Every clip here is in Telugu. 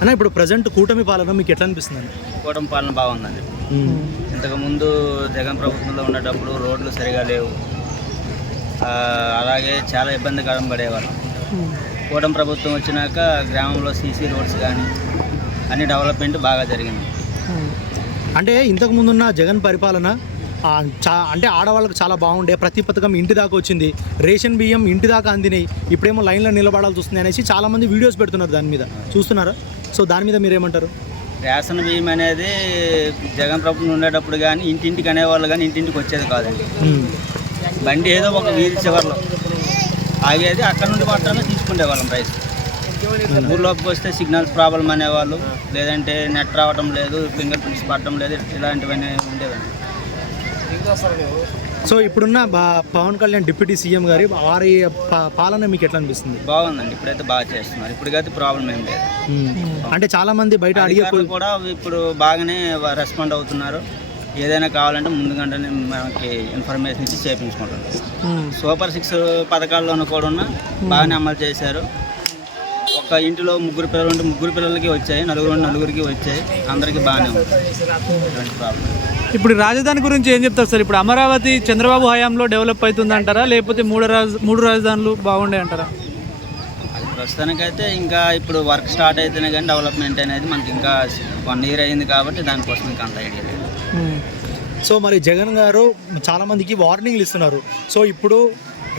అన్న ఇప్పుడు ప్రజెంట్ కూటమి పాలన మీకు ఎట్లా అనిపిస్తుంది? కూటమి పాలన బాగుందండి. ఇంతకుముందు జగన్ ప్రభుత్వంలో ఉండేటప్పుడు రోడ్లు సరిగా లేవు. అలాగే చాలా ఇబ్బందికరం పడేవాళ్ళం. కూటమి ప్రభుత్వం వచ్చినాక గ్రామంలో సీసీ రోడ్స్ కానీ అన్ని డెవలప్మెంట్ బాగా జరిగింది. అంటే ఇంతకు ముందున్న జగన్ పరిపాలన చా అంటే ఆడవాళ్ళకి చాలా బాగుండే ప్రతి పథకం ఇంటి దాకా వచ్చింది రేషన్ బియ్యం ఇంటి దాకా అందినాయి ఇప్పుడేమో లైన్లో నిలబడాల్సి వస్తుంది అనేసి చాలా మంది వీడియోస్ పెడుతున్నారు దాని మీద. చూస్తున్నారా? సో దాని మీద మీరు ఏమంటారు? రేషన్ బియ్యం అనేది జగన్ ప్రభుత్వం ఉండేటప్పుడు కానీ ఇంటింటికి అనేవాళ్ళు కానీ ఇంటింటికి వచ్చేది కాదండి. బండి ఏదో ఒక వీధి చివరిలో. ఆగేది అక్కడ నుండి మాత్రమే తీసుకునేవాళ్ళం రైస్ ఊర్లోకి వస్తే సిగ్నల్స్ ప్రాబ్లం అనేవాళ్ళు. లేదంటే నెట్ రావటం లేదు ఫింగర్ ప్రింట్స్ పడటం లేదు ఇలాంటివన్నీ ఉండేవండి సో ఇప్పుడున్న బా- పవన్ కళ్యాణ్ డిప్యూటీ సీఎం గారి వారి పా- పాలన మీకు ఎట్లా అనిపిస్తుంది? బాగుందండి. ఇప్పుడైతే బాగా చేస్తున్నారు. ఇప్పటికైతే ప్రాబ్లం ఏం లేదు. అంటే చాలా మంది బయట అడిగే కూడా ఇప్పుడు బాగానే రెస్పాండ్ అవుతున్నారు. ఏదైనా కావాలంటే ముందుగానే మనకి ఇన్ఫర్మేషన్ ఇచ్చి చేపించుకుంటారు సూపర్ సిక్స్ పథకాల్లోనూ కూడా ఉన్న బాగానే అమలు చేశారు. ఒక ఇంటిలో ముగ్గురు పిల్లలు ఉంటే ముగ్గురు పిల్లలకి వచ్చాయి నలుగురు ఉంటే నలుగురికి వచ్చాయి. అందరికీ బాగానే ఉంది. ఎటువంటి ప్రాబ్లం లేదు. ఇప్పుడు రాజధాని గురించి ఏం చెప్తారు సార్? ఇప్పుడు అమరావతి చంద్రబాబు హయాంలో డెవలప్ అవుతుంది అంటారా? లేకపోతే మూడు రాజ మూడు రాజధానులు బాగుండే అంటారా? అది ప్రస్తుతానికైతే ఇంకా ఇప్పుడు వర్క్ స్టార్ట్ అయితేనే కానీ డెవలప్మెంట్ అనేది మనకి ఇంకా వన్ ఇయర్ అయింది కాబట్టి దానికోసం ఇంకా అంత ఐడియా లేదు. సో మరి జగన్ గారు చాలా మందికి వార్నింగ్లు ఇస్తున్నారు. సో ఇప్పుడు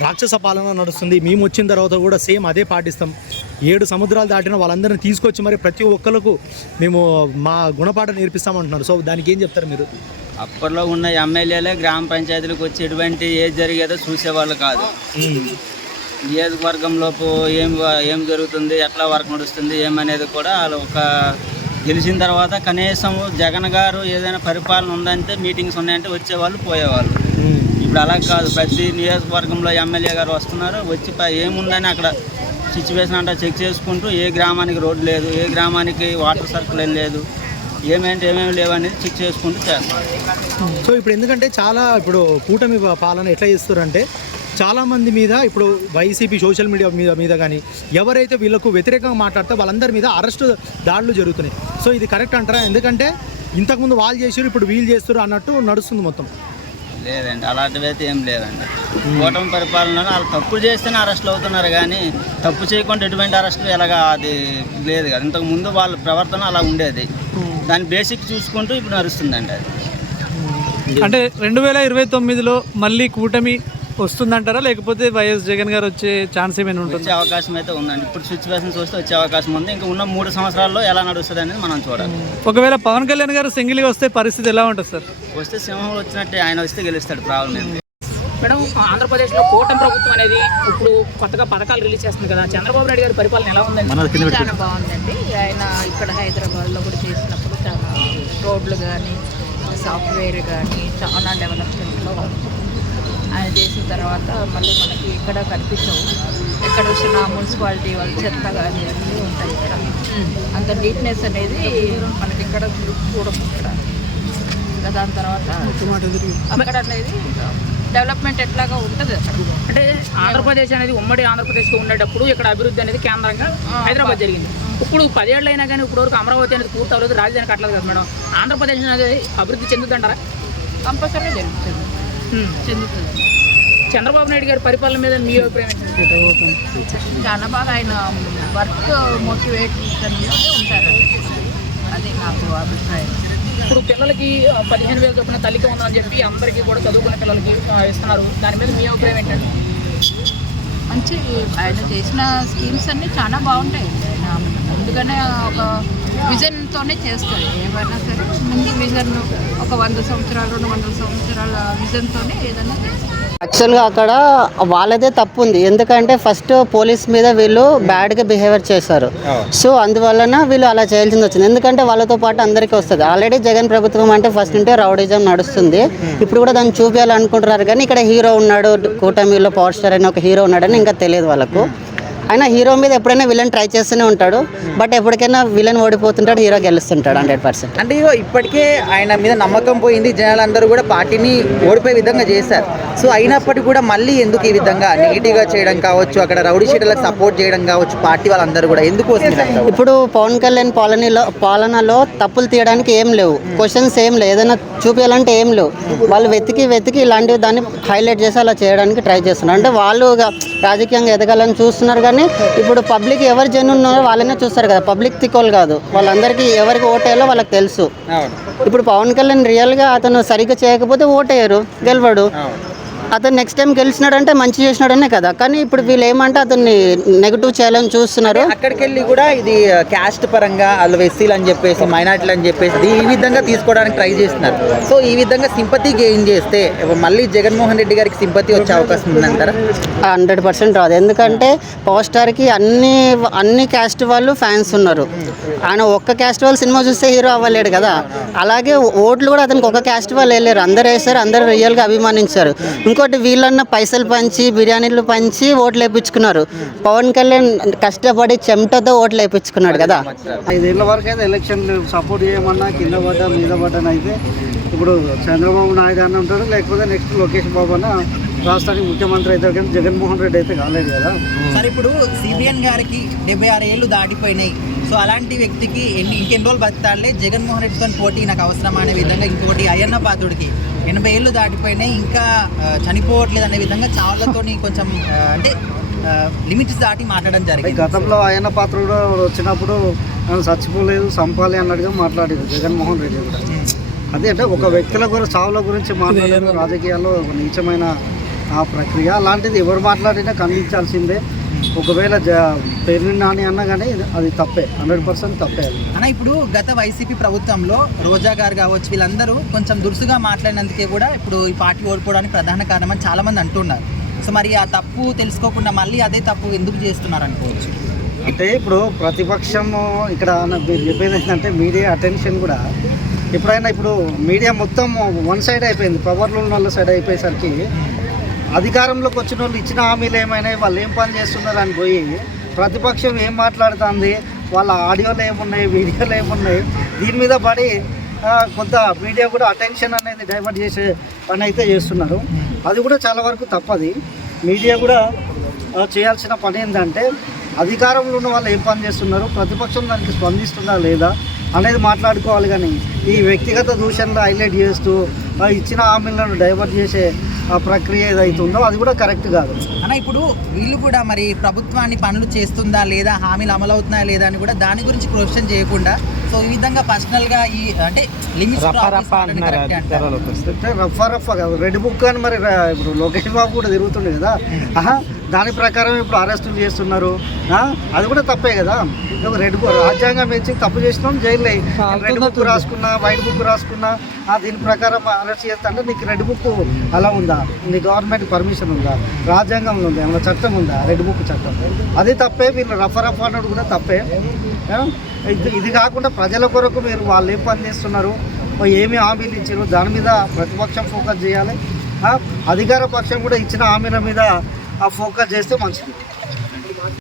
రాక్షస పాలన నడుస్తుంది. మేము వచ్చిన తర్వాత కూడా సేమ్ అదే పాటిస్తాం. ఏడు సముద్రాలు దాటిన వాళ్ళందరినీ తీసుకొచ్చి మరి ప్రతి ఒక్కరికి మేము మా గుణపాఠం నేర్పిస్తామంటున్నారు. సో దానికి ఏం చెప్తారు మీరు? అప్పట్లో ఉన్న ఎమ్మెల్యేలే గ్రామ పంచాయతీలకు వచ్చి ఎటువంటి ఏది జరిగేదో చూసేవాళ్ళు కాదు. నియోజకవర్గంలోపు ఏం ఏం జరుగుతుంది ఎట్లా వర్క్ నడుస్తుంది ఏమనేది కూడా వాళ్ళు ఒక గెలిచిన తర్వాత కనీసం జగన్ గారు ఏదైనా పరిపాలన ఉందంటే మీటింగ్స్ ఉన్నాయంటే వచ్చేవాళ్ళు పోయేవాళ్ళు. ఇప్పుడు అలా కాదు. ప్రతి నియోజకవర్గంలో ఎమ్మెల్యే గారు వస్తున్నారు. వచ్చి ఏముందని అక్కడ సిచ్యువేషన్ అంతా చెక్ చేసుకుంటూ ఏ గ్రామానికి రోడ్డు లేదు ఏ గ్రామానికి వాటర్ సర్కిల్ ఏం లేదు ఏమేంటి ఏమేమి లేవనేది చెక్ చేసుకుంటూ చేస్తారు సో ఇప్పుడు ఎందుకంటే చాలా ఇప్పుడు కూటమి పాలన ఎట్లా చేస్తారంటే చాలా మంది మీద ఇప్పుడు వైసీపీ సోషల్ మీడియా మీద మీద కానీ ఎవరైతే వీళ్ళకు వ్యతిరేకంగా మాట్లాడితే వాళ్ళందరి మీద అరెస్ట్ దాడులు జరుగుతున్నాయి. సో ఇది కరెక్ట్ అంటారా? ఎందుకంటే ఇంతకుముందు వాళ్ళు చేసారు ఇప్పుడు వీళ్ళు చేస్తారు అన్నట్టు నడుస్తుంది మొత్తం. లేదండి అలాంటివి అయితే ఏం లేదండి. కూటమి పరిపాలనలో వాళ్ళు తప్పు చేస్తేనే అరెస్టులు అవుతున్నారు కానీ తప్పు చేయకుండా ఎటువంటి అరెస్టులు ఎలాగా అది లేదు కదా. ఇంతకు ముందు వాళ్ళ ప్రవర్తన అలా ఉండేది. దాని బేసిక్ చూసుకుంటూ ఇప్పుడు నడుస్తుందండి అది. అంటే రెండు వేల ఇరవై తొమ్మిదిలో మళ్ళీ కూటమి వస్తుందంటారా? లేకపోతే వైఎస్ జగన్ గారు వచ్చే ఛాన్స్ ఏమైనా ఉంటుంది? వచ్చే అవకాశం అయితే ఉందండి. ఇప్పుడు సిచ్యువేషన్ చూస్తే వచ్చే అవకాశం ఉంది. ఇంకా ఉన్న మూడు సంవత్సరాల్లో ఎలా నడుస్తుంది అనేది మనం చూడాలి. ఒకవేళ పవన్ కళ్యాణ్ గారు సింగిల్గా వస్తే పరిస్థితి ఎలా ఉంటుంది సార్? వస్తే సింహం వచ్చినట్టే ఆయన వస్తే గెలుస్తాడు ప్రాబ్లం ఏంటి మేడం ఆంధ్రప్రదేశ్లో కూటమి ప్రభుత్వం అనేది ఇప్పుడు కొత్తగా పథకాలు రిలీజ్ చేస్తుంది కదా. చంద్రబాబు నాయుడు గారి పరిపాలన ఎలా ఉందండి? చాలా బాగుందండి. ఆయన ఇక్కడ హైదరాబాద్లో కూడా చేసినప్పుడు చాలా రోడ్లు కానీ సాఫ్ట్వేర్ కానీ చాలా డెవలప్మెంట్లో ఉంది ఆయన చేసిన తర్వాత మళ్ళీ మనకి ఎక్కడ కనిపించవు. ఎక్కడ వచ్చిన మున్సిపాలిటీ వాళ్ళు చెత్త కానీ అన్నీ ఉంటాయి ఇక్కడ. అంత నీట్నెస్ అనేది మనకి ఇక్కడ చూడము ఇక్కడ ఇంకా దాని తర్వాత అక్కడ అనేది డెవలప్మెంట్ ఎట్లాగా ఉంటుంది అంటే ఆంధ్రప్రదేశ్ అనేది ఉమ్మడి ఆంధ్రప్రదేశ్గా ఉండేటప్పుడు ఇక్కడ అభివృద్ధి అనేది కేంద్రంగా హైదరాబాద్ జరిగింది. ఇప్పుడు పదేళ్ళు అయినా కానీ ఇప్పుడు వరకు అమరావతి అనేది పూర్తి అవ్వలేదు రాజధాని కట్టలేదు కదా మేడం. ఆంధ్రప్రదేశ్ అనేది అభివృద్ధి చెందుతుంటారా? కంపల్సరీ జరుగుతుంది. చెందుతుంది. చంద్రబాబు నాయుడు గారి పరిపాలన మీద మీ అభిప్రాయం? చాలా బాగా ఆయన వర్క్ మోటివేషన్లోనే ఉంటారండి అది నాకు అభిప్రాయం. ఇప్పుడు పిల్లలకి పదిహేను వేల చొప్పున తల్లికి ఉందని చెప్పి అందరికీ కూడా చదువుకున్న పిల్లలకి ఇస్తున్నారు. దాని మీద మీ అభిప్రాయం ఏంటండి మంచి ఆయన చేసిన స్కీమ్స్ అన్నీ చాలా బాగుంటాయండి ఆయన ముందుగానే ఒక విజన్తోనే చేస్తాడు ఏమైనా సరే ముందు విజన్ ఒక వంద సంవత్సరాలు రెండు వందల సంవత్సరాల విజన్తోనే ఏదైనా యాక్చువల్గా అక్కడ వాళ్ళదే తప్పు ఉంది ఎందుకంటే ఫస్ట్ పోలీస్ మీద వీళ్ళు బ్యాడ్గా బిహేవియర్ చేశారు. సో అందువలన వీళ్ళు అలా చేయాల్సింది వచ్చింది. ఎందుకంటే వాళ్ళతో పాటు అందరికీ వస్తుంది. ఆల్రెడీ జగన్ ప్రభుత్వం అంటే ఫస్ట్ ఉంటే రౌడిజం నడుస్తుంది. ఇప్పుడు కూడా దాన్ని చూపించాలనుకుంటున్నారు కానీ ఇక్కడ హీరో ఉన్నాడు కూటమిలో పవర్ స్టార్ అని ఒక హీరో ఉన్నాడని ఇంకా తెలియదు వాళ్ళకు. ఆయన హీరో మీద ఎప్పుడైనా విలన్ ట్రై చేస్తూనే ఉంటాడు బట్ ఎప్పటికైనా విలన్ ఓడిపోతుంటాడు హీరో గెలుస్తుంటాడు హండ్రెడ్ పర్సెంట్. అంటే ఇప్పటికే ఆయన మీద నమ్మకం పోయింది జనాలందరూ కూడా పార్టీని ఓడిపోయే విధంగా చేశారు. సో అయినప్పటికీ కూడా మళ్ళీ ఎందుకు ఈ విధంగా నెగిటివ్గా చేయడం కావచ్చు అక్కడ రౌడీ షీటర్లకు సపోర్ట్ చేయడం కావచ్చు పార్టీ వాళ్ళందరూ కూడా ఎందుకు? ఇప్పుడు పవన్ కళ్యాణ్ పాలనలో పాలనలో తప్పులు తీయడానికి ఏం లేవు. క్వశ్చన్స్ ఏం లేవు. ఏదైనా చూపించాలంటే ఏం లేవు. వాళ్ళు వెతికి వెతికి ఇలాంటివి దాన్ని హైలైట్ చేసి అలా చేయడానికి ట్రై చేస్తున్నారు. అంటే వాళ్ళు రాజకీయంగా ఎదగాలని చూస్తున్నారు కానీ ఇప్పుడు పబ్లిక్ ఎవరు జన్ ఉన్నారో వాళ్ళనే చూస్తారు కదా. పబ్లిక్ తిక్కోలు కాదు. వాళ్ళందరికీ ఎవరికి ఓటేయాలో వాళ్ళకి తెలుసు. ఇప్పుడు పవన్ కళ్యాణ్ రియల్గా అతను సరిగ్గా చేయకపోతే ఓటేయరు గెలవడు. అతను నెక్స్ట్ టైం గెలిచినాడంటే మంచి చేసినాడనే కదా. కానీ ఇప్పుడు వీళ్ళు ఏమంటే అతన్ని నెగిటివ్ చేయాలని చూస్తున్నారు. అక్కడికి వెళ్ళి కూడా ఇది క్యాస్ట్ పరంగా వాళ్ళు ఎస్సీలు అని చెప్పేసి మైనార్టీలు అని చెప్పేసి ఈ విధంగా తీసుకోవడానికి ట్రై చేస్తున్నారు. సో ఈ విధంగా సింపతి గెయిన్ చేస్తే మళ్ళీ జగన్మోహన్ రెడ్డి గారికి సింపతి వచ్చే అవకాశం ఉందంటారా? హండ్రెడ్ పర్సెంట్ రాదు. ఎందుకంటే పవర్ స్టార్కి అన్ని అన్ని క్యాస్ట్ వాళ్ళు ఫ్యాన్స్ ఉన్నారు. ఆయన ఒక్క క్యాస్ట్ వాళ్ళు సినిమా చూస్తే హీరో అవ్వలేడు కదా. అలాగే ఓట్లు కూడా అతనికి ఒక క్యాస్ట్ వాళ్ళు వెళ్ళారు అందరు వేస్తారు అందరు రియల్గా అభిమానించారు. ఇంకోటి వీళ్ళన్న పైసలు పంచి బిర్యానీలు పంచి ఓట్లు వేయించుకున్నారు పవన్ కళ్యాణ్ కష్టపడి చెమటతో ఓట్లు వేయించుకున్నాడు కదా. ఐదేళ్ళ వరకు అయితే ఎలక్షన్ సపోర్ట్ చేయమన్నా కింద పడ్డా మీద అయితే ఇప్పుడు చంద్రబాబు నాయుడు అన్న ఉంటాడు లేకపోతే నెక్స్ట్ లోకేష్ బాబు అన్న రాష్ట్రానికి ముఖ్యమంత్రి అవుతాడు కానీ జగన్మోహన్ రెడ్డి అయితే కాలేదు కదా. సార్ ఇప్పుడు సిబిఎన్ గారికి డెబ్బై ఆరు ఏళ్ళు దాటిపోయినాయి. సో అలాంటి వ్యక్తికి ఎన్ని ఇంకెన్ని రోజులు బతాలే జగన్మోహన్ రెడ్డితో పోటీ నాకు అవసరం అనే విధంగా ఇంకోటి అయ్యన్న పాత్రుడికి ఎనభై ఏళ్ళు దాటిపోయినాయి. ఇంకా చనిపోవట్లేదు అనే విధంగా చావులతోని కొంచెం అంటే లిమిట్స్ దాటి మాట్లాడడం జరిగింది. గతంలో ఆయన పాత్ర కూడా వచ్చినప్పుడు చచ్చిపోలేదు సంపాలి అన్నట్టుగా మాట్లాడారు జగన్మోహన్ రెడ్డి కూడా. అదే అంటే ఒక వ్యక్తుల గురించి చావుల గురించి మాట్లాడడం రాజకీయాల్లో ఒక నీచమైన ఆ ప్రక్రియ. అలాంటిది ఎవరు మాట్లాడినా ఖండించాల్సిందే. ఒకవేళ జ పేరు నాని అన్నా కానీ అది తప్పే. హండ్రెడ్ పర్సెంట్ తప్పే అది. అన్న ఇప్పుడు గత వైసీపీ ప్రభుత్వంలో రోజా గారు కావచ్చు వీళ్ళందరూ కొంచెం దురుసుగా మాట్లాడినందుకే కూడా ఇప్పుడు ఈ పార్టీ ఓడిపోవడానికి ప్రధాన కారణం అని చాలా మంది అంటున్నారు. సో మరి ఆ తప్పు తెలుసుకోకుండా మళ్ళీ అదే తప్పు ఎందుకు చేస్తున్నారు అనుకోవచ్చు? అంటే ఇప్పుడు ప్రతిపక్షము ఇక్కడ మీరు చెప్పేది ఏంటంటే మీడియా అటెన్షన్ కూడా. ఎప్పుడైనా ఇప్పుడు మీడియా మొత్తం వన్ సైడ్ అయిపోయింది పవర్లో ఉన్న వాళ్ళ సైడ్ అయిపోయేసరికి అధికారంలోకి వచ్చిన వాళ్ళు ఇచ్చిన హామీలు ఏమైనా వాళ్ళు ఏం పని చేస్తున్నారు అని పోయి ప్రతిపక్షం ఏం మాట్లాడుతుంది? వాళ్ళ ఆడియోలు ఏమున్నాయి? వీడియోలు ఏమున్నాయి? దీని మీద పడి కొంత మీడియా కూడా అటెన్షన్ అనేది డైవర్ట్ చేసే పని అయితే చేస్తున్నారు. అది కూడా చాలా వరకు తప్పది. మీడియా కూడా చేయాల్సిన పని ఏంటంటే అధికారంలో ఉన్న వాళ్ళు ఏం పని చేస్తున్నారు? ప్రతిపక్షం దానికి స్పందిస్తుందా లేదా? అనేది మాట్లాడుకోవాలి కానీ ఈ వ్యక్తిగత దూషణలు హైలైట్ చేస్తూ ఆ, ఇచ్చిన హామీలను డైవర్ట్ చేసే ఆ ప్రక్రియ ఏదైతే ఉందో అది కూడా కరెక్ట్ కాదు. అన్న ఇప్పుడు వీళ్ళు కూడా మరి ప్రభుత్వాన్ని పనులు చేస్తుందా లేదా హామీలు అమలు అవుతున్నాయా లేదా అని కూడా దాని గురించి క్వశ్చన్ చేయకుండా సో ఈ విధంగా పర్సనల్గా ఈ అంటే లిమిట్స్ రఫా రఫా కాదు రెడ్ బుక్ అని మరి ఇప్పుడు లోకేష్ బాబు కూడా తిరుగుతుండే కదా. దాని ప్రకారం ఇప్పుడు అరెస్టులు చేస్తున్నారు. అది కూడా తప్పే కదా? రెడ్ బుక్ రాజ్యాంగం పెంచి తప్పు చేసినాం జైలు రెడ్ బుక్ రాసుకున్నా వైట్ బుక్ రాసుకున్నా దీని ప్రకారం అరెస్ట్ చేస్తా అంటే నీకు రెడ్ బుక్ అలా ఉందా? నీ గవర్నమెంట్ పర్మిషన్ ఉందా? రాజ్యాంగంలో ఉందా? ఏమైనా చట్టం ఉందా? రెడ్ బుక్ చట్టం. అది తప్పే వీళ్ళు రఫా రఫా అన్నది కూడా తప్పే. ఇది ఇది కాకుండా ప్రజల కొరకు మీరు వాళ్ళు ఏం పని చేస్తున్నారు? ఏమి హామీలు ఇచ్చారు? దాని మీద ప్రతిపక్షం ఫోకస్ చేయాలి. అధికార పక్షం కూడా ఇచ్చిన హామీల మీద ఆ ఫోకస్ చేస్తే మంచిది.